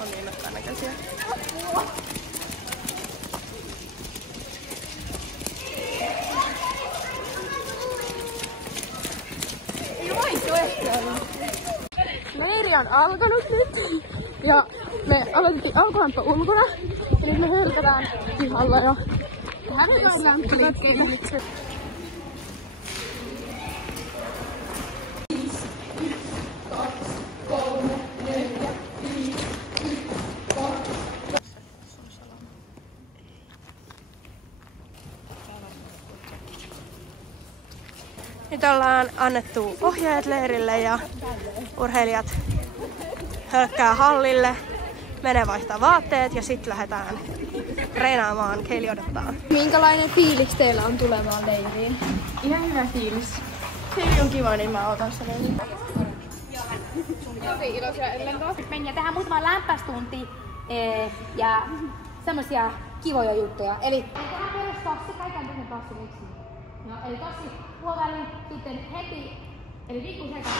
On niin näköisiä. Ei vaihtoehtoja. Leiri on alkanut nyt. Ja me aloitettiin alkulämpö ulkona. Ja nyt me hölkätään pihalla jo. Tähän on lämpöliikkeet. Nyt ollaan annettu ohjeet leirille ja urheilijat hölkkää hallille, menee vaihtaa vaatteet ja sitten lähdetään treenaamaan. Keili odottaa. Minkälainen fiilis teillä on tulevaan leiriin? Ihan hyvä fiilis. Keili on kiva, niin mä oon kanssa leiriin. Tosi iloisia Ellenko. Mennään tähän muutama lämpästunti ja semmosia kivoja juttuja. Eli tähän perustossi, kaiken toinen tossi yksin. No, eli tossi puoliväliin, sitten heti, eli viikku sekä.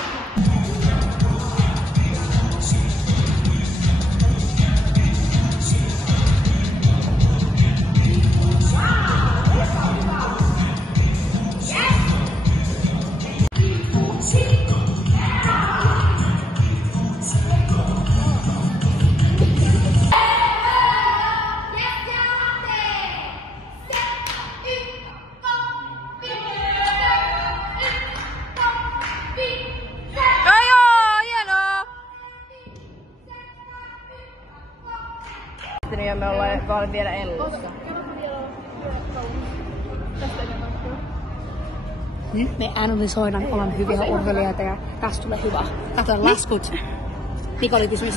Ja me ollaan vielä ellussa. Nyt me analysoidaan olan hyviä urheilijoita ja tästä tulee hyvä. Kato laskut. Mika oli kysymys.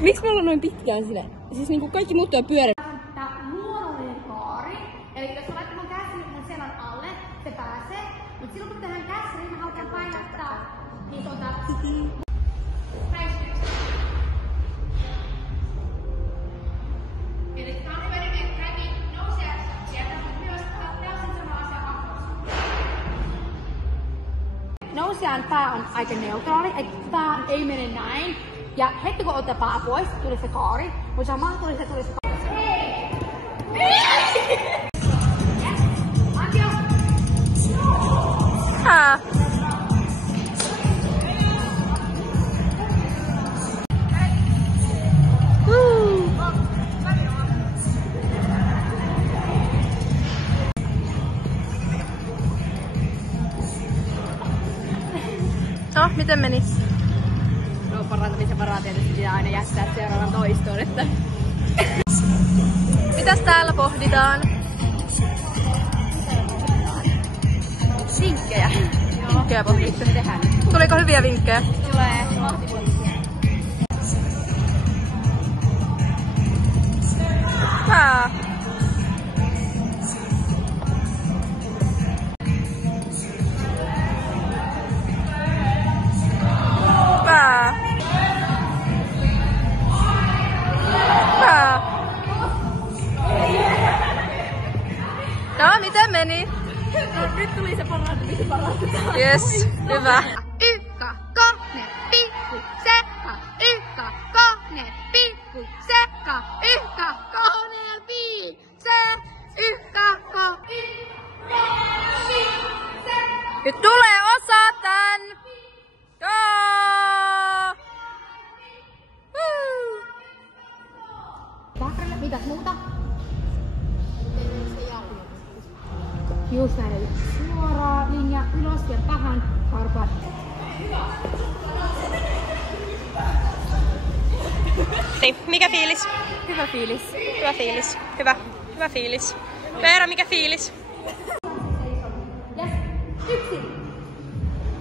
Miksi me ollaan noin pitkään sille? Siis niinku kaikki muut on pyörä. Tää luonnollinen kaari. Eli jos sä laitat mun käsiin mun selän alle, se pääsee. Mut silloin kun tehdään käsiin, mä haluan painattaa, niin se on tää. Eli tää on nimenomaan heti nousiaksessa sieltä, mutta myös täysin sama asia akrossa. Nousijan pää on aika neutraali, että pää ei mene näin. Ja heti kun ottaa pää pois, tuli se kaari. Mutta samalla tuli se kaari. No, miten meni? No, parantamisen varaa tietysti pitää aina jättää seuraavan toistoon, että... Mitäs täällä pohditaan? Vinkkejä. Vinkkejä pohditte. Tehdään. Tuliko hyviä vinkkejä? Tulee vahtipuolisia. Pää. Pää. Pää. No, miten meni? No, nyt tuli se parantumisen parantuminen. Yes, hyvä. Ykka, kohne, pikku, sekka. Ykka, kohne, pikku, sekka. Ykka, kohne, pikku, se. Ykka, kohne, Nyt tulee osatan! Joo! Vakrille, mitäs muuta? Just näin, eli suoraa linja ylös ja tähän harpat. Niin, mikä fiilis? Hyvä fiilis. Hyvä fiilis. Hyvä fiilis. Veera, mikä fiilis? Yes. 1,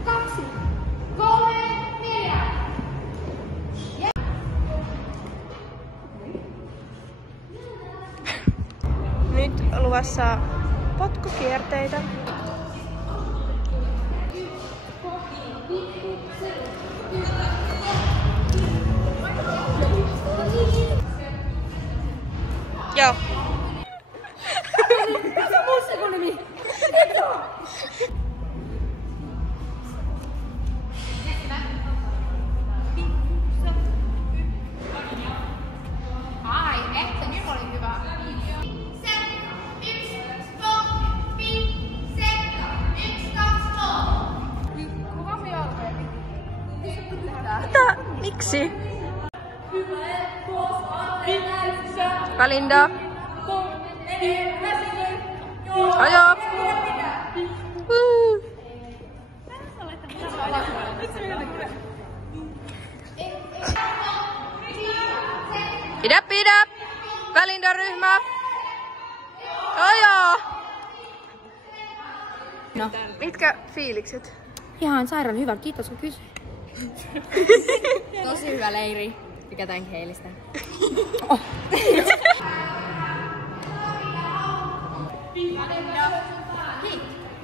2, 3, 4. Yes. Nyt luvassa potkukierteitä. Joo. Mikä muu se nimi? Miksi? Valinda. Ajo. Pidä. Valinda ryhmä. Ajo. No. Mitkä fiilikset? Ihan sairaan hyvä, kiitos kun kysyit. Tosi hyvä leiri. Tykätään Keilistä. Oh.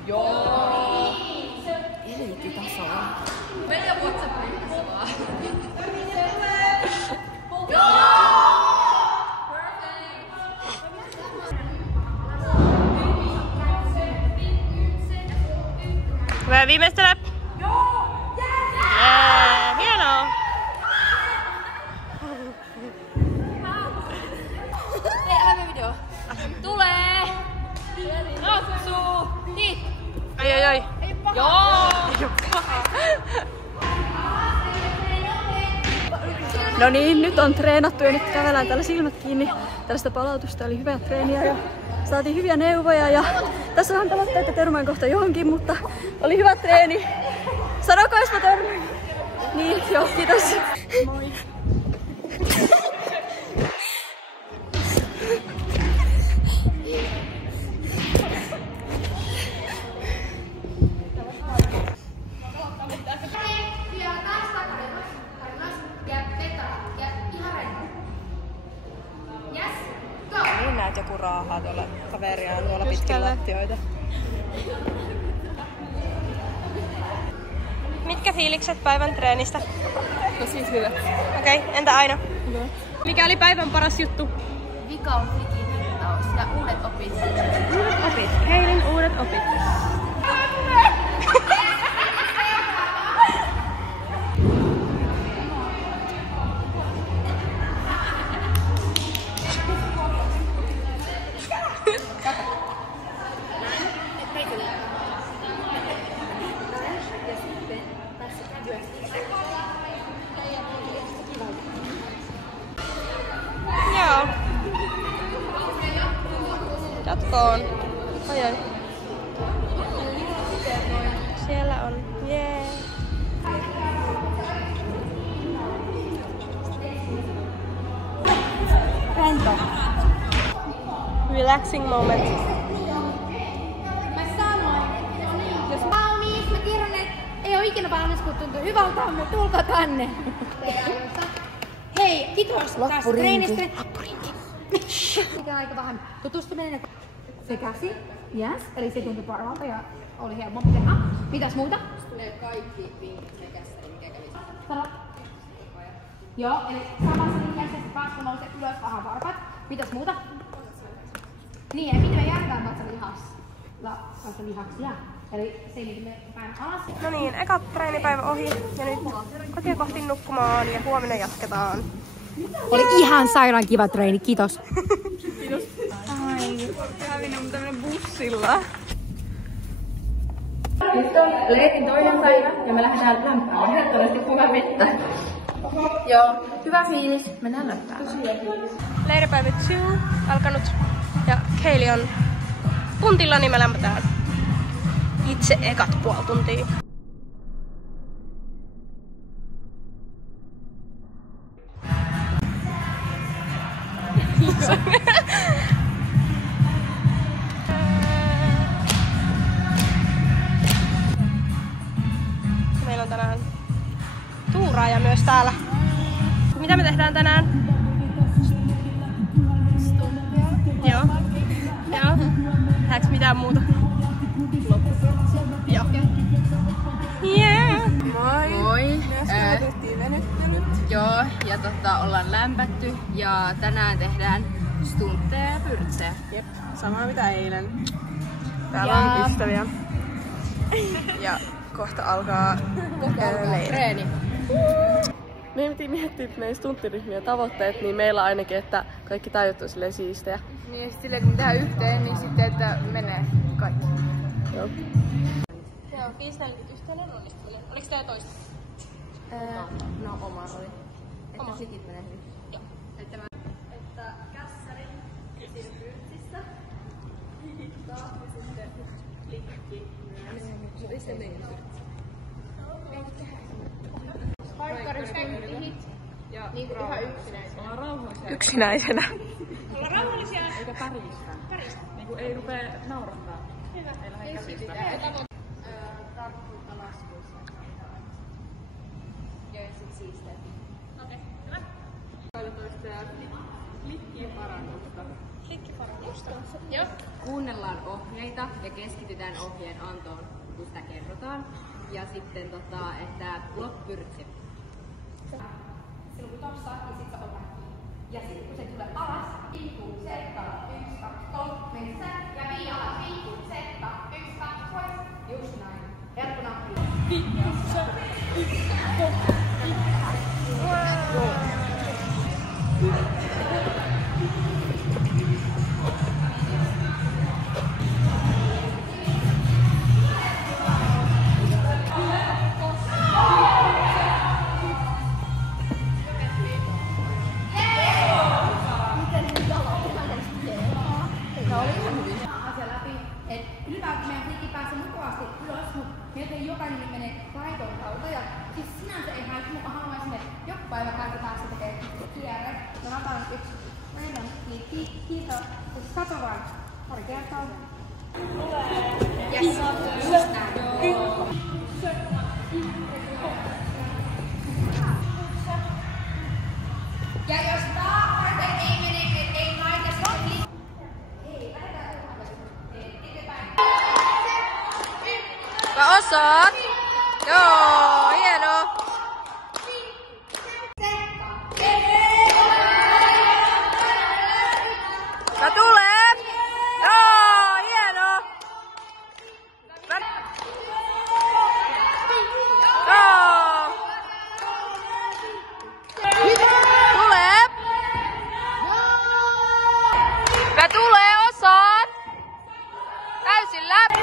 Joo. Eliittitasoa. Meidän WhatsAppissa vaan. Hyvä viimeistele. Jee, hienoa. Hei, aivan video. Tulee! Ratsu! Hit! Ai. Joo! No niin, nyt on treenattu ja nyt kävelään täällä silmät kiinni. Tällaista palautusta oli hyvää treeniä ja saatiin hyviä neuvoja ja tässä on vähän pelottaa, että törmään kohta johonkin, mutta oli hyvä treeni. Sanoko, jos mä törmään? Niin, joo, kiitos. Moi. Niin näet joku raahaa tuolla kaveria tuolla pitkin lattioita. Mitkä fiilikset päivän treenistä? Tosi hyvä. Okei, entä Aino? Hyvä. Mikä oli päivän paras juttu? Vika on flikin-hittaus ja uudet opit. Uudet opit. Heilin uudet opit. Joo. Jatkoon. Ai. Siellä on. Jee. Rento. Relaxing moment. Mä sanoin, jos valmis, mä tiedän, että ei oo ikinä valmis, kun tuntuu hyvältä, mutta tulkaa tänne. Hei, kiitos tästä treenistä. Loppurinki. Mikä aika vähän tutustuminen. Se käsi, yes, eli se tuntui parhaalta ja oli helpompi tehdä. Mitäs muuta? Tulee kaikki vinkit sen käsissä, mikä kävi. Sano. Joo, eli samassa linjassa kasvu nousee ylös vähän varpat. Mitäs muuta? Niin, ja miten me jäädään vatsalihaksia. Eli se miten me päin alas. No niin, eka treenipäivä ohi ja nyt kotia kohti nukkumaan ja huomenna jatketaan. Oli ihan sairaan kiva treeni, kiitos. Kiitos. Ai, kävin tämmönen bussilla. Nyt on leirin toinen päivä ja me lähdetään lämpäämään. Herttävästi kova vettä. Joo, hyvä fiilis. Mennään lämpäämään. Leiripäivä 2 alkanut ja Keili on puntilla, niin me lämpätään itse ekat puoli tuntia. Meillä on tänään tuuraaja myös täällä. Mitä me tehdään tänään? Joo. Joo. Tehdäänkö mitään muuta? Joo. Yeah. Moi. Joo, ja ollaan lämpätty ja tänään tehdään stuntteja ja pyrtsejä. Jep, samaa mitä eilen. Täällä on ystäviä. Ja kohta alkaa leiri. Treeni. Me piti miettiä meidän stunttiryhmien tavoitteet, niin meillä ainakin, että kaikki tajut on silleen siistejä. Niin sitten silleen, että me tehdään yhteen, niin sitten, että menee kaikki. Joo. Se on freestyle yhteinen onnistuminen. Oliko teillä toista? No, oma oli. Klikit menee hyvin. Joo. Että kässäri siinä pyrtsissä. Klikittaa ja sitten klikki myös. Sitten niin. Haikkarissa hit. Ja niinku ihan yksinäisenä. Ollaan rauhallisia. Yksinäisenä. Ollaan rauhallisia. Eikä päristä. Niinku ei rupee naurattaa. Hyvä. Ei lähde käsistä. Tarkkuutta laskuissa. Ja sit siisteet. Okei, hyvä. Klikkiparannusta. Joo. Kuunnellaan ohjeita ja keskitytään ohjeen antoon, kun sitä kerrotaan. Ja sitten että loppyrtsi. Silloin kun tossa, niin sit sä otat kiinni. Ja sitten kun se tulee alas, viikkuun, setta, 1, 2, 3, mennessä. Ja vii alas, viikkuun, setta, 1, 2, pois. Just näin. Helppo nappi. Hyvä, että meidän klikki pääsee mukavasti ylös, mutta melkein jokainen menee laiton kautta. Ja siis sinänsä ei haittaa, mutta haluaisin, että joku päivä kaikki pääsee tekemään kierre. Mä otan yksi random klikki. Kiitos. Kato vaan. Pari kertaa. Yes. Just näin. Ja jos tää ei mene, ei laita sitä klikkiä. Hei, lähdetään eteenpäin. Mä osaat! Joo, hienoa! Mä tulee! Joo, hienoa! Joo! Tulee! Mä tulee, osaat! Täysin läpi!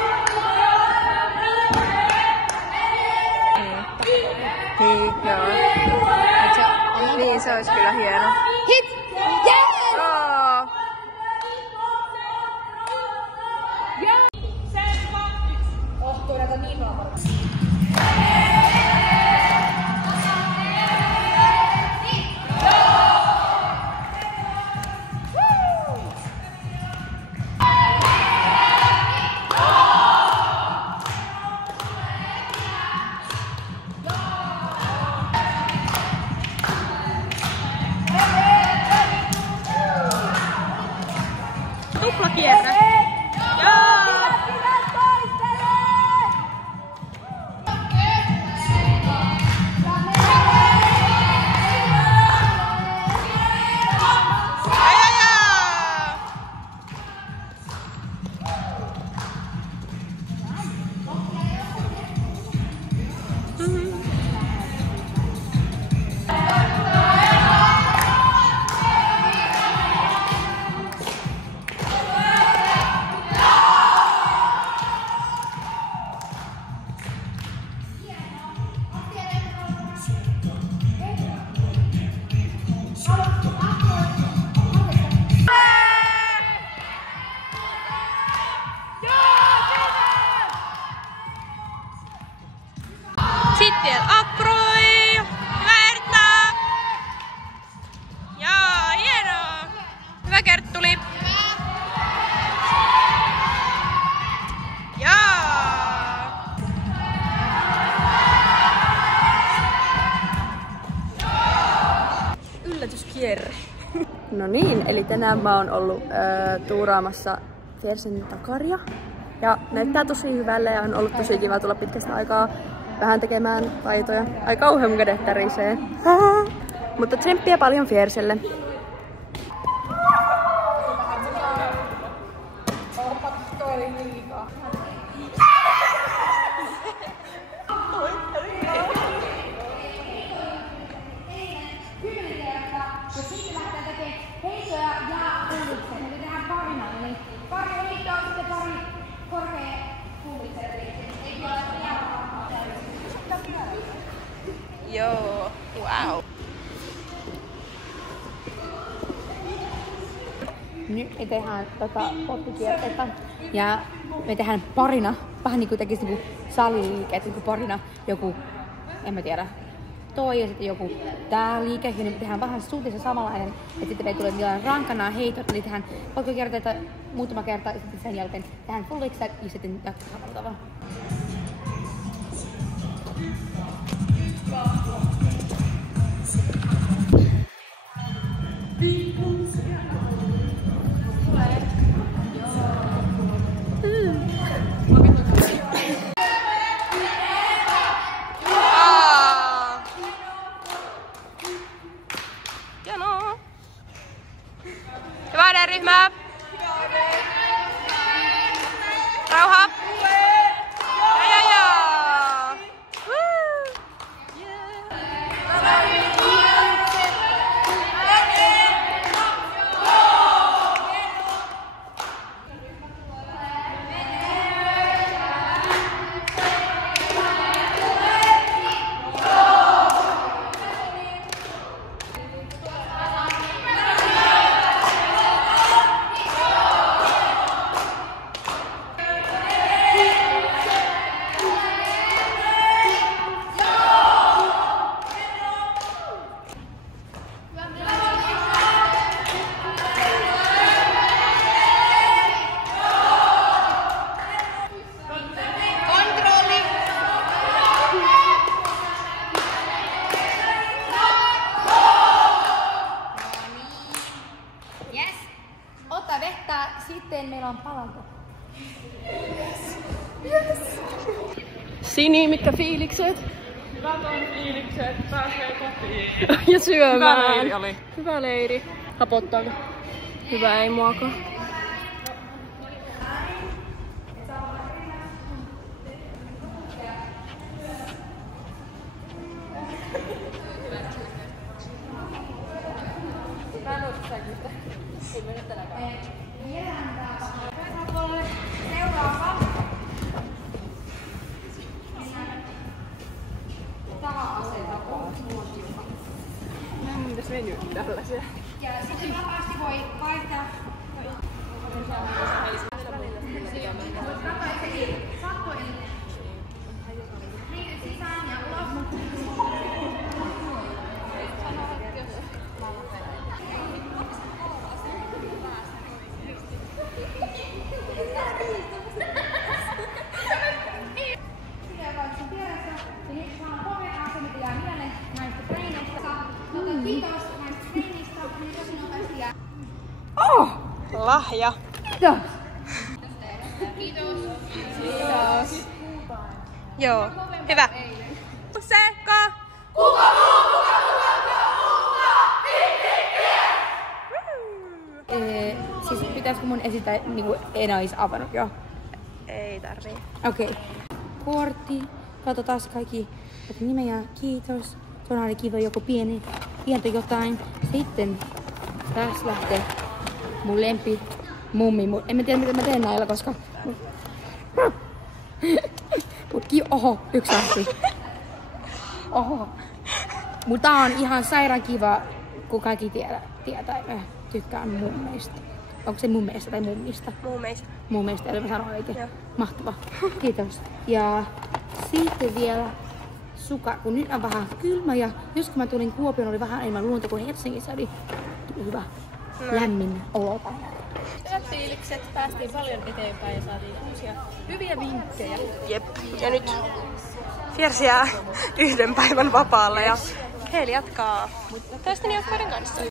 Joo. Niin, se olisi kyllä hieno. Hit! Yes! Joo. Oh, toi näytä niin paljon. Tuplakierre. Sitten aproi! Hyvä Ertta! Jaa, hienoa! Hyvä Kerttuli! Jaa! Yllätyskierre! No niin, eli tänään mä oon ollut tuuraamassa Fersen takaria. Ja näyttää tosi hyvälle ja on ollut tosi kiva tulla pitkästä aikaa vähän tekemään taitoja. Ai kauhean mun kädet tärisee. Mutta tsemppiä paljon Ferselle. Ja sitten lähdetään tekemään heisoja ja pullitsen. Eli tehdään parina. Eli pari heittoa, sitten pari korkea pullitsen. Ei ole ihan Joo, wow. Nyt me tehdään potkukierteitä ja me tehdään parina, vähän niinku tekis niinku saliliikeet, niinku parina joku, en mä tiedä, toi ja sitten joku tää liike, ja me tehdään vähän suunnilleen samanlainen, ja sitten ei tule millään rankana heitot, eli tehdään potkukierteitä muutama kerta, ja sitten sen jälkeen tehdään full legs ja sitten jatketaan samalla tavalla. Hyvää ryhmää! Rauha! Ja! Ota vettä, sitten meillä on palanta. Sini, mitkä fiilikset? Hyvät on fiilikset, pääsee kotiin. Ja syömään. Hyvä leiri oli. Hyvä leiri. Hapottaako? Hyvä, ei muakaan. Mitäs venyy tällaisia? Ja sitten vapaasti voi vaihtaa. Sisään ja ulos. Lahja. Kiitos. Kiitos. Joo, hyvä. Seko! Siis pitäisikö mun esittää niinku en ois avannut jo? Ei tarvii. Okei. Kortti. Katsotaan kaikki nimeä. Kiitos. Tuolla oli kiva joku pientä jotain. Sitten tässä lähtee mun lempi mummi. En mä tiedä mitä mä teen näillä, koska... Oho, yksi lähti. Oho. Mutta tää on ihan sairaan kiva, kun kaikki tietää. Tykkään mummeista. Onko se mummeista tai mummista? Muumeista. Mummeista, eli mä sanon oikein. Joo. Mahtava. Kiitos. Ja sitten vielä suka, kun nyt on vähän kylmä ja just kun mä tulin Kuopioon, oli vähän enemmän luonto kuin Helsingissä, eli hyvä lämmin olo. Hyvät fiilikset, päästiin paljon eteenpäin ja saatiin uusia hyviä vinkkejä. Jep. Ja nyt Fiersi jää 1 päivän vapaalle ja Heili jatkaa tästä niukkoiden kanssa.